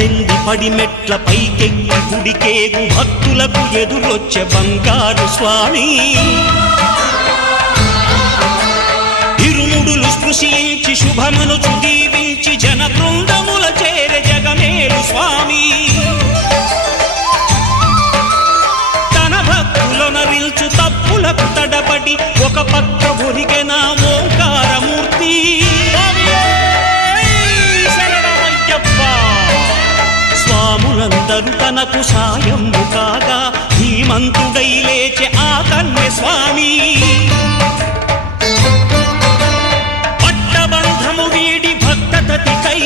పద్దెంది పడిమెట్ల పైకెక్కి గుడికేగు భక్తులకు ఎదురొచ్చే బంగారు స్వామి ఇరుముడులు స్పృశించి శుభమనుచు దీవించి జన బృందముల చేరే జగమేలు స్వామి తన భక్తులనరిల్చు తప్పులకు తడబడి ఒక పక్క ఒరిగెన ఓంకారమూర్తి స్వాములందరూ తనకు సాయము కాగా ధీమంతుడై లేచే ఆ కన్య స్వామి పట్టబంధము వీడి భక్తతతికై